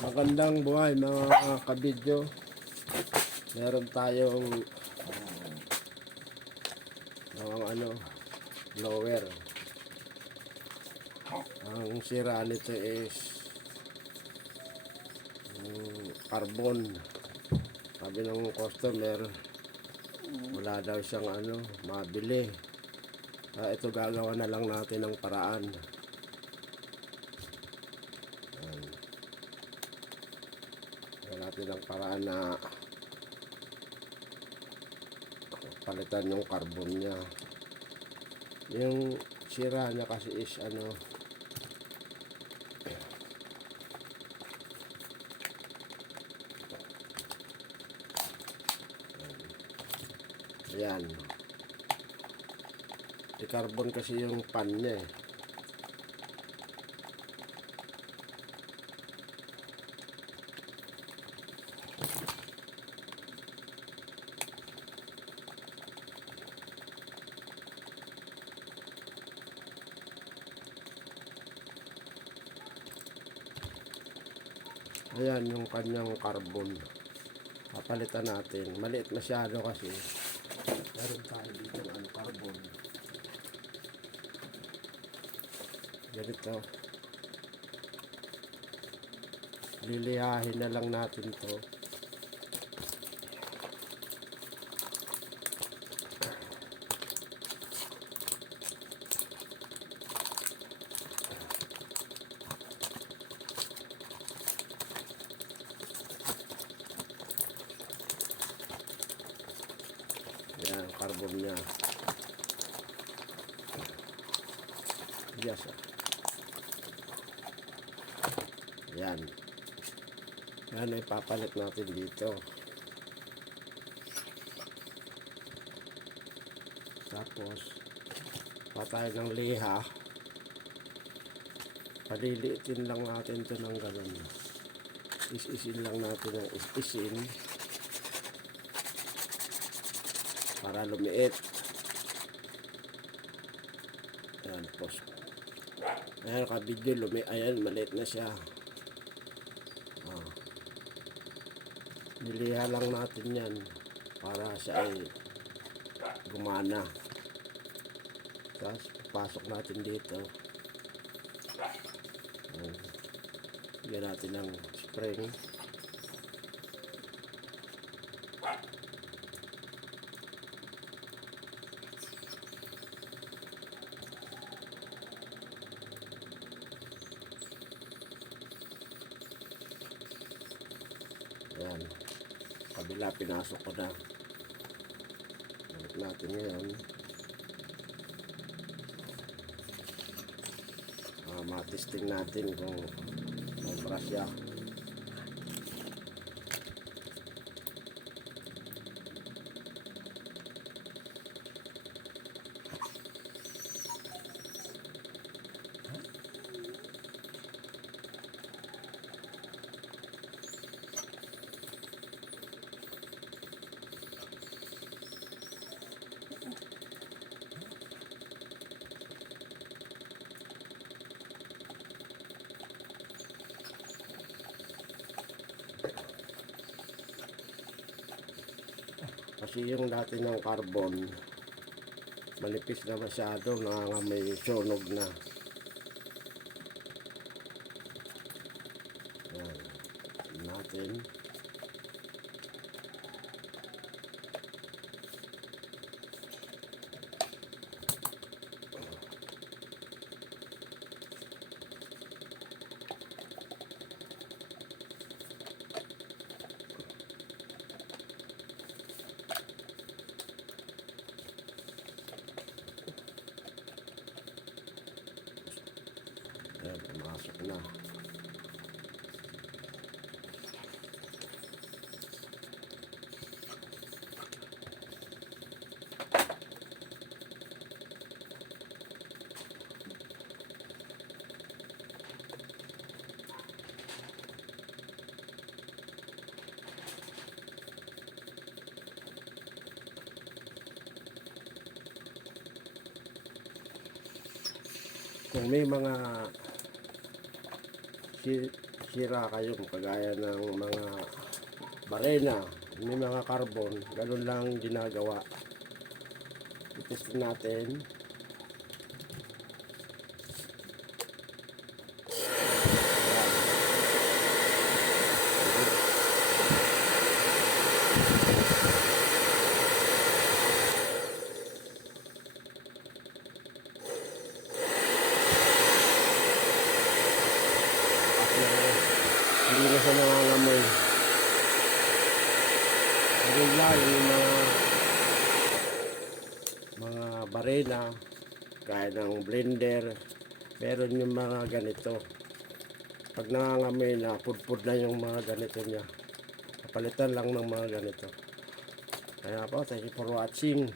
Magandang buhay mga kabidyo. Meron tayong blower. Ang sira nito is carbon. Sabi ng customer, wala daw siyang mabili. Ito gagawa na lang natin ng paraan. Natin ang paraan na palitan yung carbon niya. Yung sira niya kasi is ayan, di carbon kasi yung pan niya Ayan yung kanyang carbon. Papalitan natin. Maliit masyado kasi. Meron tayo dito ng carbon. Ganito. Lilihahin na lang natin to. Yan ang carbon niya. Yes. Yan. Yan ay papalit natin dito. Tapos patay ng liha. Paliliitin lang natin ito ng ganun. Is-isin lang natin ng is-isin para lumiit. Ayan, post. Ayan, kabidyo, ayan, maliit na siya. Niliha lang natin yan para siya ay gumana. Tapos, pasok natin dito. Bigyan natin ng spring. Ayan. Kabila, pinasok ko na. Balik natin ngayon. Matesting natin kung sobra siya. Kasi yung dati ng carbon manipis na masyado, nangangamoy sunog na. Ayan natin. Ayan, pumasok na. Kung may mga sira kayo kagaya ng mga barena, may mga carbon, ganun lang ginagawa. Itest natin. Hindi na siya nangangamoy. Ganun lang yung mga barena, kaya ng blender, meron yung mga ganito. Pag nangangamoy na, pudpud na yung mga ganito niya. Kapalitan lang ng mga ganito. Kaya po, thank you for watching.